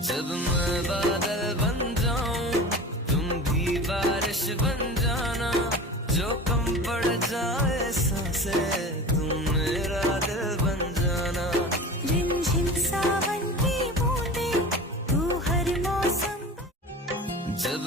जब मैं बादल बन जाऊं तुम भी बारिश बन जाना, जो कम पड़ जाए सांसें तुम मेरा दिल बन जाना। रिमझिम सावन की बूंदे तू हर मौसम। जब